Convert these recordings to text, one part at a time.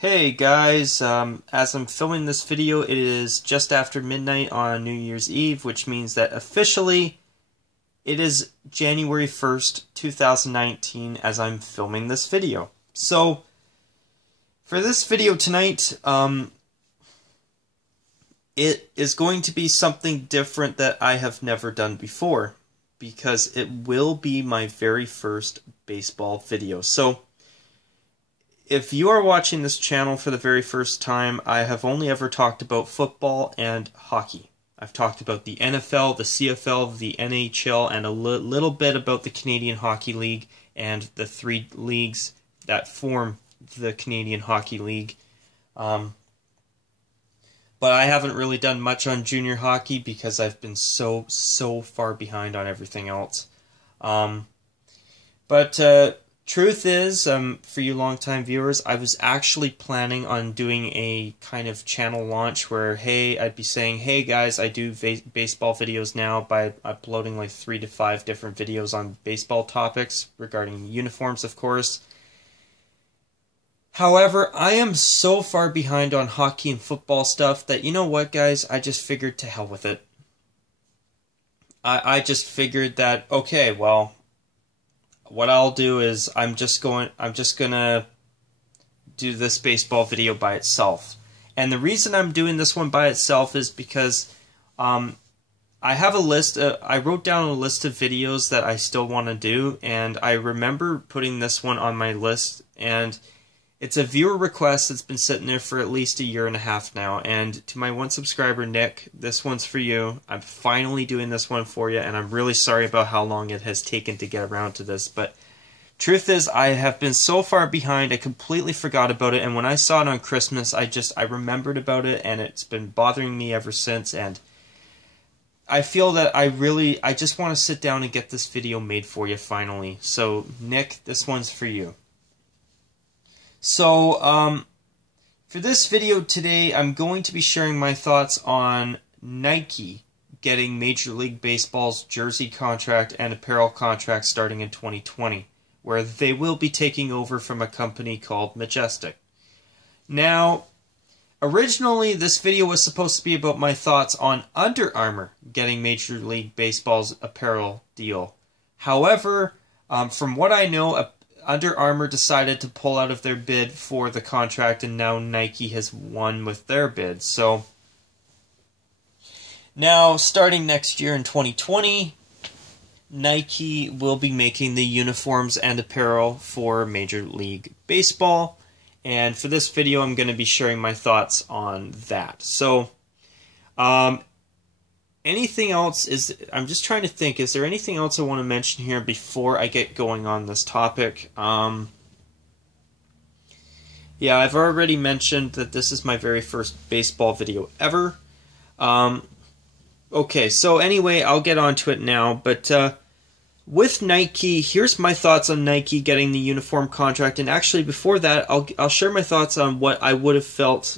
Hey guys, as I'm filming this video, it is just after midnight on New Year's Eve, which means that officially it is January 1st, 2019 as I'm filming this video. So, for this video tonight, it is going to be something different that I have never done before, because it will be my very first baseball video. So, if you are watching this channel for the very first time, I have only ever talked about football and hockey. I've talked about the NFL, the CFL, the NHL, and a little bit about the Canadian Hockey League and the three leagues that form the Canadian Hockey League. But I haven't really done much on junior hockey because I've been so far behind on everything else. Truth is, for you longtime viewers, I was actually planning on doing a kind of channel launch where, hey, I'd be saying, hey guys, I do baseball videos now by uploading like 3 to 5 different videos on baseball topics regarding uniforms, of course. However, I am so far behind on hockey and football stuff that, you know what, guys, I just figured to hell with it. I just figured that, okay, well, what I'll do is I'm just gonna do this baseball video by itself. And the reason I'm doing this one by itself is because I have a list. I wrote down a list of videos that I still want to do, and I remember putting this one on my list. And it's a viewer request that's been sitting there for at least 1.5 years now. And to my one subscriber, Nick, this one's for you. I'm finally doing this one for you, and I'm really sorry about how long it has taken to get around to this. But truth is, I have been so far behind, I completely forgot about it. And when I saw it on Christmas, I remembered about it, and it's been bothering me ever since. And I feel that I just want to sit down and get this video made for you finally. So, Nick, this one's for you. So, for this video today, I'm going to be sharing my thoughts on Nike getting Major League Baseball's jersey contract and apparel contract starting in 2020, where they will be taking over from a company called Majestic. Now, originally this video was supposed to be about my thoughts on Under Armour getting Major League Baseball's apparel deal. However, from what I know, Under Armour decided to pull out of their bid for the contract, and now Nike has won with their bid. So, now, starting next year in 2020, Nike will be making the uniforms and apparel for Major League Baseball. And for this video, I'm going to be sharing my thoughts on that. So, anything else I'm just trying to think, is there anything else I want to mention here before I get going on this topic? Yeah, I've already mentioned that this is my very first baseball video ever. Okay, so anyway, I'll get onto it now, but with Nike, here's my thoughts on Nike getting the uniform contract, and actually before that, I'll share my thoughts on what I would have felt,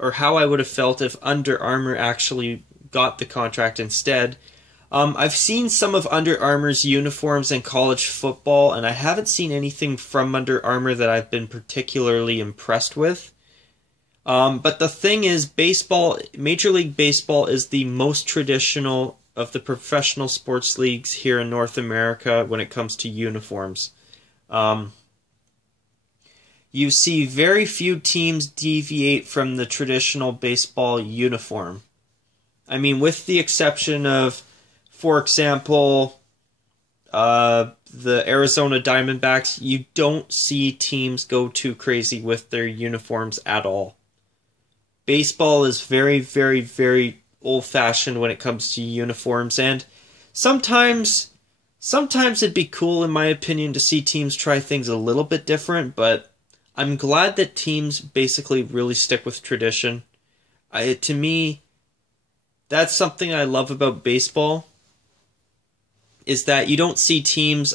or how I would have felt if Under Armour actually got the contract instead. I've seen some of Under Armour's uniforms in college football, and I haven't seen anything from Under Armour that I've been particularly impressed with. But the thing is, baseball, Major League Baseball is the most traditional of the professional sports leagues here in North America when it comes to uniforms. You see very few teams deviate from the traditional baseball uniform. I mean, with the exception of, for example, the Arizona Diamondbacks, you don't see teams go too crazy with their uniforms at all. Baseball is very, very, very old-fashioned when it comes to uniforms, and sometimes it'd be cool, in my opinion, to see teams try things a little bit different, but I'm glad that teams basically really stick with tradition. To me, that's something I love about baseball, is that you don't see teams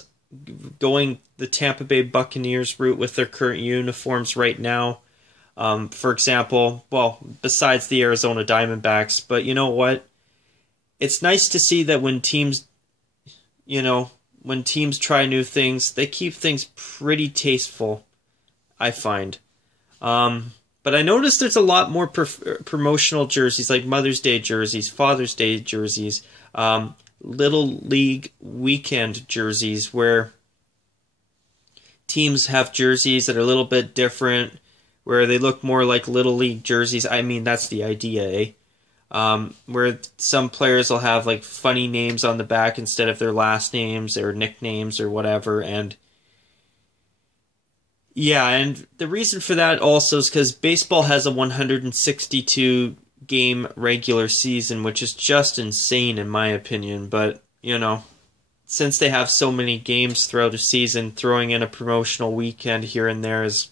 going the Tampa Bay Buccaneers route with their current uniforms right now. For example, well, besides the Arizona Diamondbacks, but you know what? It's nice to see that when teams, when teams try new things, they keep things pretty tasteful, I find. But I noticed there's a lot more promotional jerseys, like Mother's Day jerseys, Father's Day jerseys, Little League weekend jerseys, where teams have jerseys that are a little bit different, where they look more like Little League jerseys. I mean, that's the idea, eh? Where some players will have like funny names on the back instead of their last names or nicknames or whatever. And yeah, and the reason for that also is because baseball has a 162 game regular season, which is just insane in my opinion. But, you know, since they have so many games throughout a season, throwing in a promotional weekend here and there is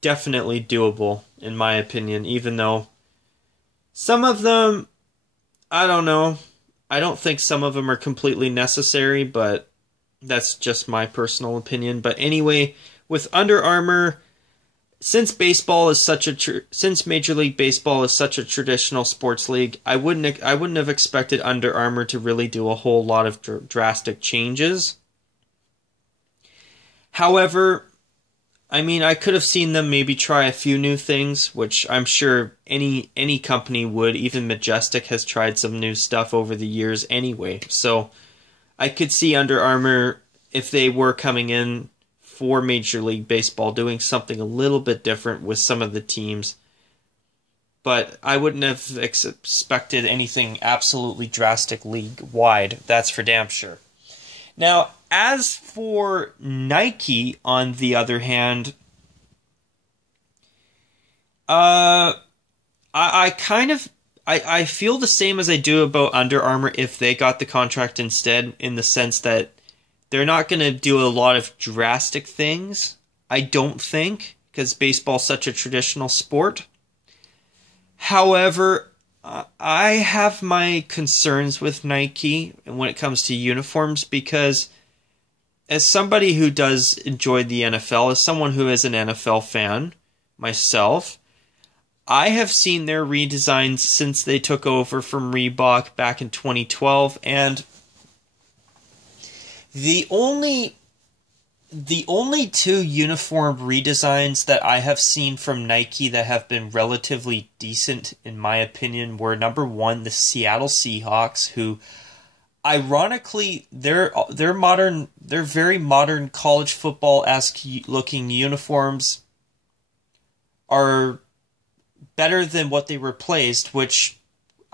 definitely doable, in my opinion, even though some of them, I don't know. I don't think some of them are completely necessary, but that's just my personal opinion. But anyway, with Under Armour, since Major League Baseball is such a traditional sports league, I wouldn't have expected Under Armour to really do a whole lot of drastic changes. However, I mean, I could have seen them maybe try a few new things, which I'm sure any company would. Even Majestic has tried some new stuff over the years anyway. So I could see Under Armour, if they were coming in for Major League Baseball, doing something a little bit different with some of the teams. But I wouldn't have expected anything absolutely drastic league-wide. That's for damn sure. Now, as for Nike, on the other hand, I feel the same as I do about Under Armour if they got the contract instead, in the sense that they're not going to do a lot of drastic things, I don't think, because baseball's such a traditional sport. However, I have my concerns with Nike when it comes to uniforms, because as somebody who does enjoy the NFL, as someone who is an NFL fan myself, I have seen their redesigns since they took over from Reebok back in 2012, and the only two uniform redesigns that I have seen from Nike that have been relatively decent, in my opinion, were number one, the Seattle Seahawks, who, ironically, they're very modern college football-esque looking uniforms are better than what they replaced, which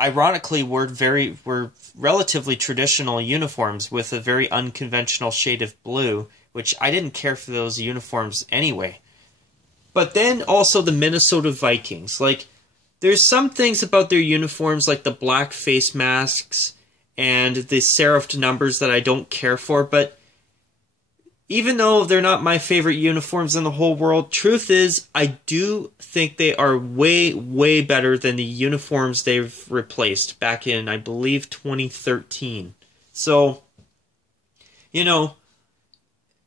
ironically were relatively traditional uniforms with a very unconventional shade of blue, which I didn't care for those uniforms anyway. But then also the Minnesota Vikings. Like, there's some things about their uniforms, like the black face masks and the serifed numbers, that I don't care for, but even though they're not my favorite uniforms in the whole world, truth is, I do think they are way, way better than the uniforms they've replaced back in, I believe, 2013. So, you know,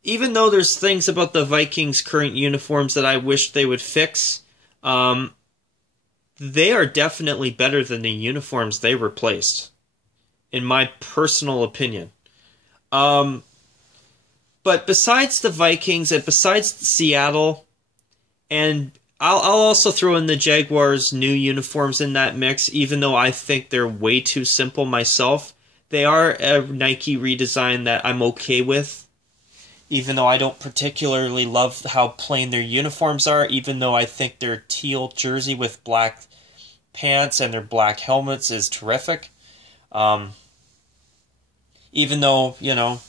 even though there's things about the Vikings' current uniforms that I wish they would fix, they are definitely better than the uniforms they replaced, in my personal opinion. But besides the Vikings and besides Seattle, and I'll also throw in the Jaguars' new uniforms in that mix, even though I think they're way too simple myself. They are a Nike redesign that I'm okay with, even though I don't particularly love how plain their uniforms are, even though I think their teal jersey with black pants and their black helmets is terrific. Even though, you know,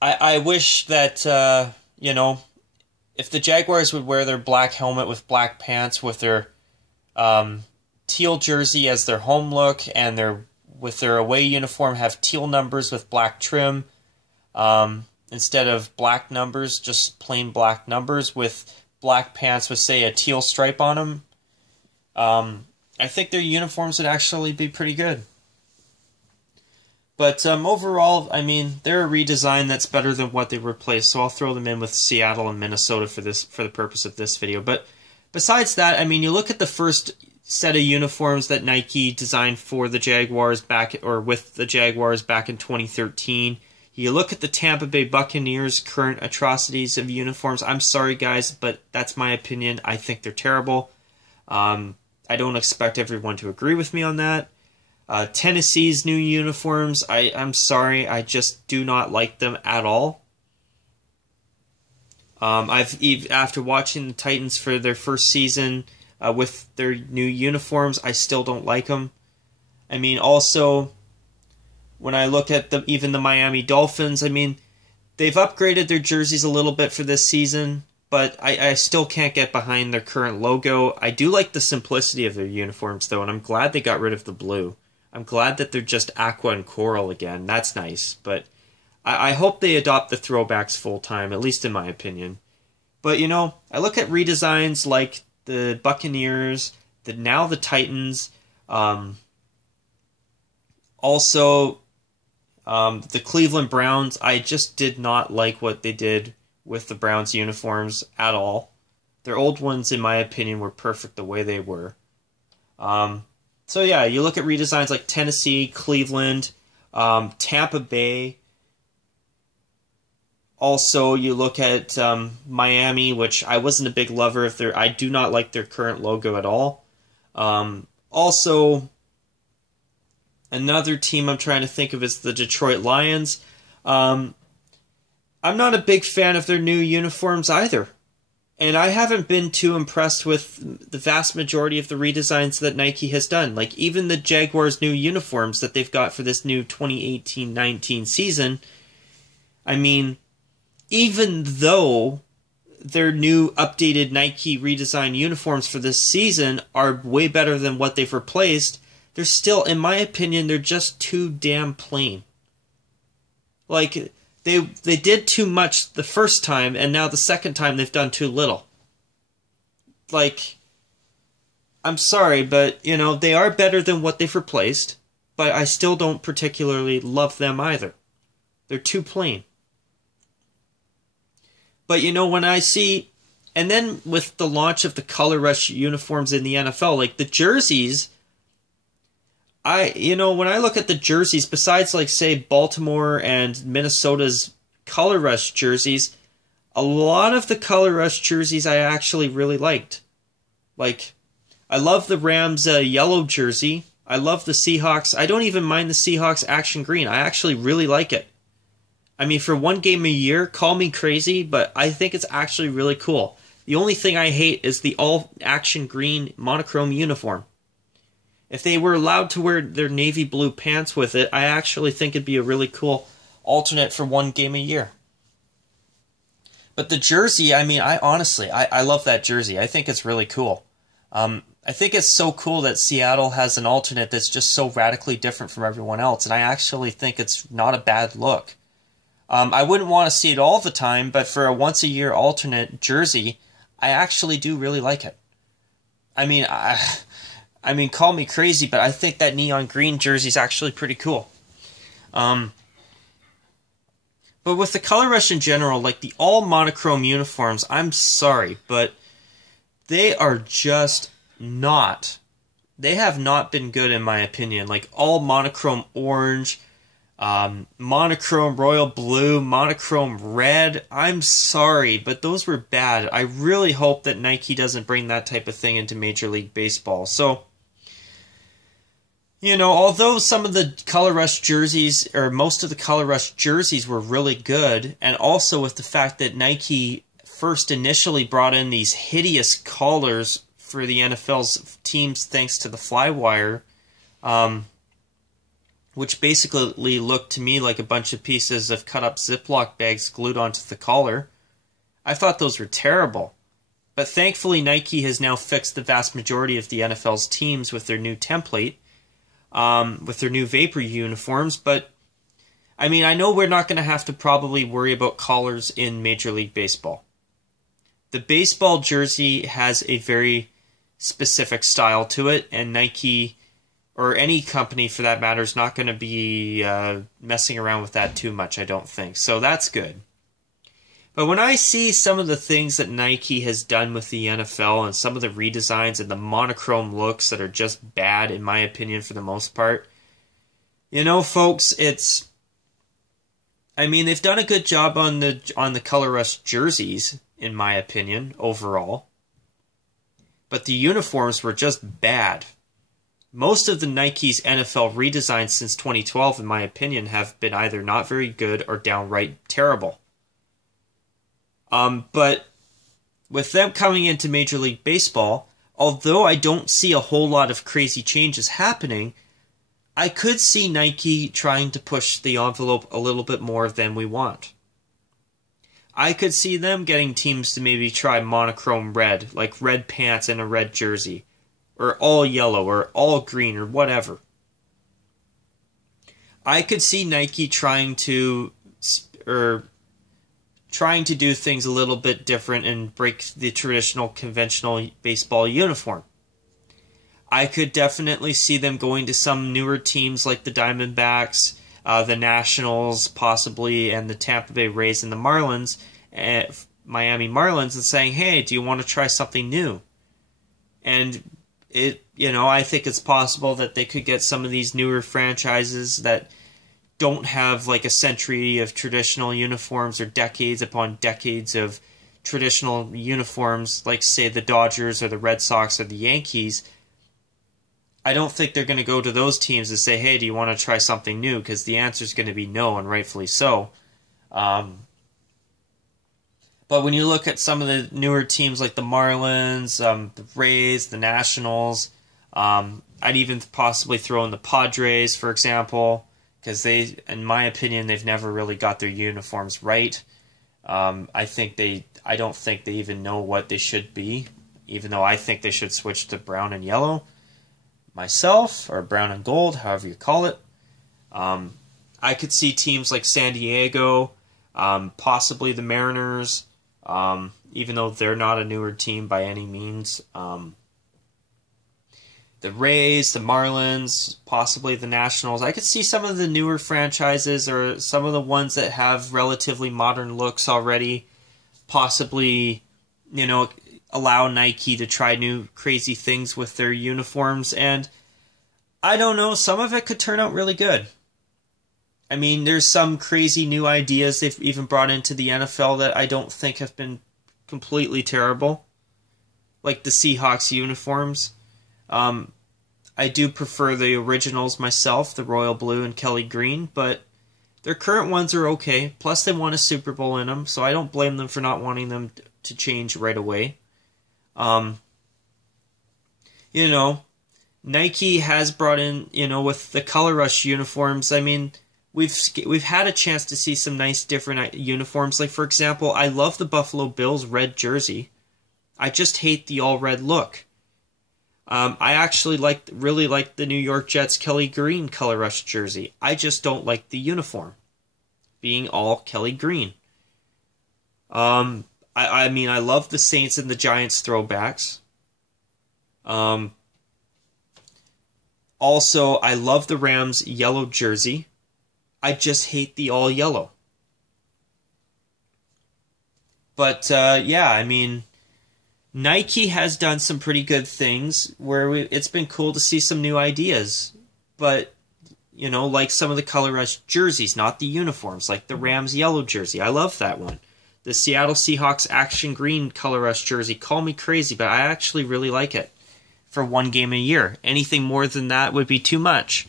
I wish that, you know, if the Jaguars would wear their black helmet with black pants with their teal jersey as their home look, and with their away uniform have teal numbers with black trim, instead of black numbers, just plain black numbers with black pants with, say, a teal stripe on them, I think their uniforms would actually be pretty good. But overall, I mean, they're a redesign that's better than what they replaced, so I'll throw them in with Seattle and Minnesota for the purpose of this video. But besides that, I mean, you look at the first set of uniforms that Nike designed for the Jaguars with the Jaguars back in 2013. You look at the Tampa Bay Buccaneers' current atrocities of uniforms. I'm sorry, guys, but that's my opinion. I think they're terrible. I don't expect everyone to agree with me on that. Tennessee's new uniforms, I'm sorry, I just do not like them at all. After watching the Titans for their first season with their new uniforms, I still don't like them. I mean, also, when I look at even the Miami Dolphins, I mean, they've upgraded their jerseys a little bit for this season, but I still can't get behind their current logo. I do like the simplicity of their uniforms, though, and I'm glad they got rid of the blue. I'm glad that they're just aqua and coral again. That's nice, but I hope they adopt the throwbacks full time, at least in my opinion. But, you know, I look at redesigns like the Buccaneers, now the Titans, also the Cleveland Browns. I just did not like what they did with the Browns uniforms at all. Their old ones, in my opinion, were perfect the way they were. So yeah, you look at redesigns like Tennessee, Cleveland, Tampa Bay. Also, you look at Miami, which I wasn't a big lover of their. I do not like their current logo at all. Also, another team I'm trying to think of is the Detroit Lions. I'm not a big fan of their new uniforms either. And I haven't been too impressed with the vast majority of the redesigns that Nike has done. Like, even the Jaguars' new uniforms that they've got for this new 2018-19 season. I mean, even though their new updated Nike redesigned uniforms for this season are way better than what they've replaced, they're still, in my opinion, they're just too damn plain. Like, they did too much the first time, and now the second time they've done too little. Like, I'm sorry, but, you know, they are better than what they've replaced, but I still don't particularly love them either. They're too plain. But, you know, when I see, and then with the launch of the Color Rush uniforms in the NFL, like the jerseys, when I look at the jerseys, besides, like, say, Baltimore and Minnesota's Color Rush jerseys, a lot of the Color Rush jerseys I actually really liked. Like, I love the Rams yellow jersey. I love the Seahawks. I don't even mind the Seahawks action green. I actually really like it. I mean, for one game a year, call me crazy, but I think it's actually really cool. The only thing I hate is the all action green monochrome uniform. If they were allowed to wear their navy blue pants with it, I actually think it'd be a really cool alternate for one game a year. But the jersey, I mean, I honestly love that jersey. I think it's really cool. I think it's so cool that Seattle has an alternate that's just so radically different from everyone else, and I actually think it's not a bad look. I wouldn't want to see it all the time, but for a once-a-year alternate jersey, I actually do really like it. I mean, call me crazy, but I think that neon green jersey is actually pretty cool. But with the Color Rush in general, like the all monochrome uniforms, I'm sorry, but they are just not. They have not been good in my opinion. Like all monochrome orange, monochrome royal blue, monochrome red. I'm sorry, but those were bad. I really hope that Nike doesn't bring that type of thing into Major League Baseball. So, you know, although some of the Color Rush jerseys, or most of the Color Rush jerseys were really good, and also with the fact that Nike first initially brought in these hideous collars for the NFL's teams thanks to the Flywire, which basically looked to me like a bunch of pieces of cut-up Ziploc bags glued onto the collar. I thought those were terrible. But thankfully, Nike has now fixed the vast majority of the NFL's teams with their new template, with their new Vapor uniforms. But, I mean, I know we're not going to have to probably worry about collars in Major League Baseball. The baseball jersey has a very specific style to it, and Nike, or any company for that matter, is not going to be messing around with that too much, I don't think. So that's good. But when I see some of the things that Nike has done with the NFL and some of the redesigns and the monochrome looks that are just bad, in my opinion, for the most part, you know, folks, I mean, they've done a good job on the color rush jerseys, in my opinion, overall. But the uniforms were just bad. Most of the Nike's NFL redesigns since 2012, in my opinion, have been either not very good or downright terrible. But with them coming into Major League Baseball, although I don't see a whole lot of crazy changes happening, I could see Nike trying to push the envelope a little bit more than we want. I could see them getting teams to maybe try monochrome red, like red pants and a red jersey, or all yellow, or all green, or whatever. I could see Nike trying to do things a little bit different and break the traditional conventional baseball uniform. I could definitely see them going to some newer teams like the Diamondbacks, the Nationals, possibly, and the Tampa Bay Rays and the Marlins, Miami Marlins, and saying, hey, do you want to try something new? And I think it's possible that they could get some of these newer franchises that don't have like a century of traditional uniforms or decades upon decades of traditional uniforms, like say the Dodgers or the Red Sox or the Yankees. I don't think they're going to go to those teams and say, hey, do you want to try something new? Because the answer is going to be no, and rightfully so. But when you look at some of the newer teams like the Marlins, the Rays, the Nationals, I'd even possibly throw in the Padres, for example, because in my opinion, they've never really got their uniforms right. I don't think they even know what they should be, even though I think they should switch to brown and yellow myself, or brown and gold, however you call it. I could see teams like San Diego, possibly the Mariners, even though they're not a newer team by any means. The Rays, the Marlins, possibly the Nationals. I could see some of the newer franchises or some of the ones that have relatively modern looks already possibly, allow Nike to try new crazy things with their uniforms. And I don't know, some of it could turn out really good. I mean, there's some crazy new ideas they've even brought into the NFL that I don't think have been completely terrible. Like the Seahawks uniforms. I do prefer the originals myself, the royal blue and Kelly green, but their current ones are okay. Plus, they won a Super Bowl in them, so I don't blame them for not wanting them to change right away. Nike has brought in, with the Color Rush uniforms, I mean, we've had a chance to see some nice different uniforms. Like, for example, I love the Buffalo Bills red jersey. I just hate the all-red look. I actually really like the New York Jets Kelly Green Color Rush jersey. I just don't like the uniform being all Kelly Green. I mean, I love the Saints and the Giants throwbacks. Also, I love the Rams yellow jersey. I just hate the all yellow. But, yeah, I mean, Nike has done some pretty good things where it's been cool to see some new ideas. But, like some of the Color Rush jerseys, not the uniforms, like the Rams yellow jersey. I love that one. The Seattle Seahawks Action Green Color Rush jersey. Call me crazy, but I actually really like it for one game a year. Anything more than that would be too much.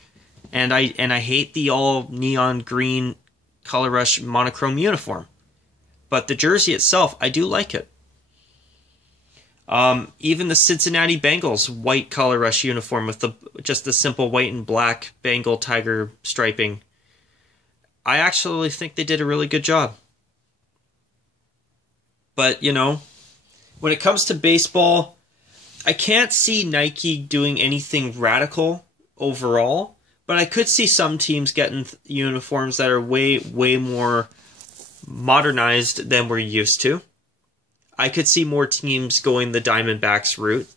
And I hate the all neon green Color Rush monochrome uniform. But the jersey itself, I do like it. Even the Cincinnati Bengals white Color Rush uniform with just the simple white and black Bengal tiger striping. I actually think they did a really good job. But, when it comes to baseball, I can't see Nike doing anything radical overall, but I could see some teams getting uniforms that are way, way more modernized than we're used to. I could see more teams going the Diamondbacks route.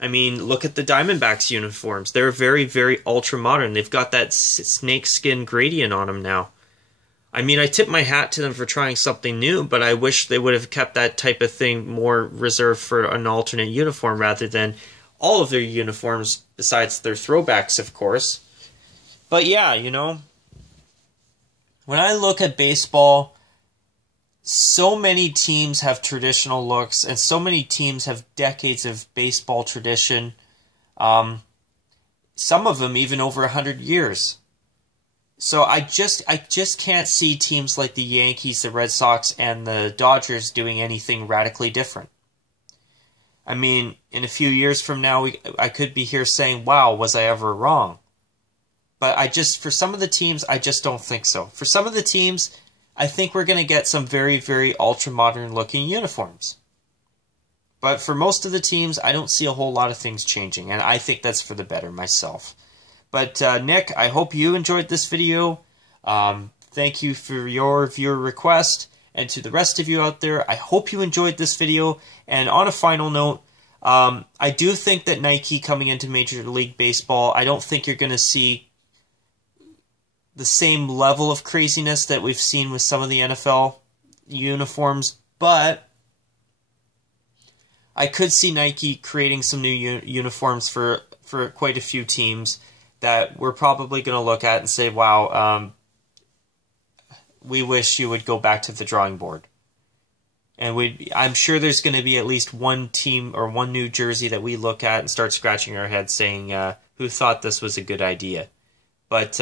I mean, look at the Diamondbacks uniforms. They're very, very ultra-modern. They've got that snakeskin gradient on them now. I mean, I tip my hat to them for trying something new, but I wish they would have kept that type of thing more reserved for an alternate uniform rather than all of their uniforms, besides their throwbacks, of course. But yeah, when I look at baseball, so many teams have traditional looks, and so many teams have decades of baseball tradition. Some of them even over 100 years. So I just can't see teams like the Yankees, the Red Sox, and the Dodgers doing anything radically different. I mean, in a few years from now, I could be here saying, wow, was I ever wrong? But for some of the teams, I just don't think so. For some of the teams, I think we're going to get some very, very ultra-modern looking uniforms. But for most of the teams, I don't see a whole lot of things changing, and I think that's for the better myself. But Nick, I hope you enjoyed this video. Thank you for your viewer request. And to the rest of you out there, I hope you enjoyed this video. And on a final note, I do think that Nike coming into Major League Baseball, I don't think you're going to see the same level of craziness that we've seen with some of the NFL uniforms. But I could see Nike creating some new uniforms for quite a few teams that we're probably going to look at and say, wow, we wish you would go back to the drawing board. And I'm sure there's going to be at least one team or one new jersey that we look at and start scratching our heads saying, who thought this was a good idea? But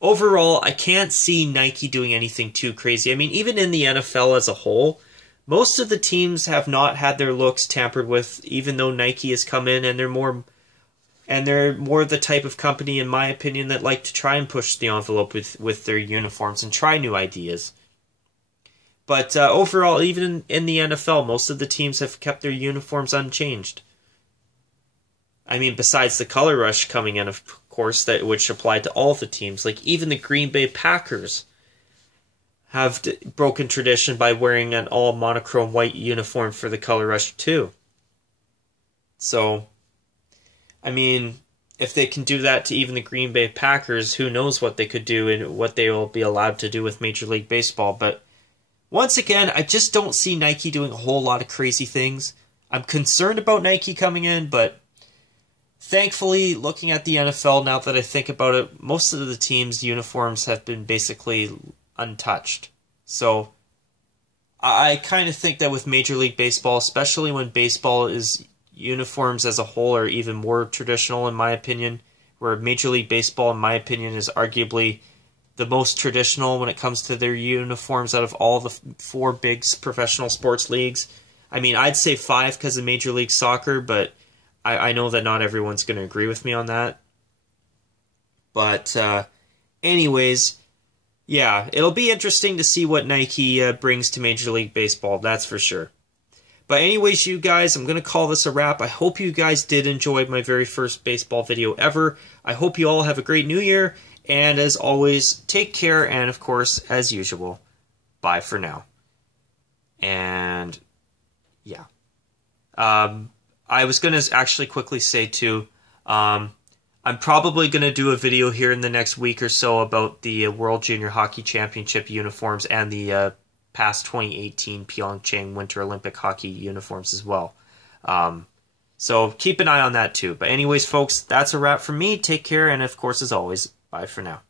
overall, I can't see Nike doing anything too crazy. I mean, even in the NFL as a whole, most of the teams have not had their looks tampered with, even though Nike has come in, and they're more the type of company, in my opinion, that like to try and push the envelope with their uniforms and try new ideas. But overall, even in the NFL, most of the teams have kept their uniforms unchanged. I mean, besides the color rush coming in, of course, which applied to all the teams. Like, even the Green Bay Packers have broken tradition by wearing an all monochrome white uniform for the color rush too. So, I mean, if they can do that to even the Green Bay Packers, who knows what they could do and what they will be allowed to do with Major League Baseball. But once again, I just don't see Nike doing a whole lot of crazy things. I'm concerned about Nike coming in, but thankfully, looking at the NFL, now that I think about it, most of the teams' uniforms have been basically untouched. So I kind of think that with Major League Baseball, especially when baseball is uniforms as a whole are even more traditional, in my opinion, where Major League Baseball, in my opinion, is arguably the most traditional when it comes to their uniforms out of all the four big professional sports leagues. I mean, I'd say 5 because of Major League Soccer, but I know that not everyone's going to agree with me on that. But anyways, yeah, it'll be interesting to see what Nike brings to Major League Baseball, that's for sure. But anyways, you guys, I'm going to call this a wrap. I hope you guys did enjoy my very first baseball video ever. I hope you all have a great new year. And as always, take care. And of course, as usual, bye for now. And yeah. I was going to actually quickly say too, I'm probably going to do a video here in the next week or so about the World Junior Hockey Championship uniforms and the past 2018 Pyeongchang Winter Olympic hockey uniforms as well. So keep an eye on that too. But anyways, folks, that's a wrap from me. Take care, and of course, as always, bye for now.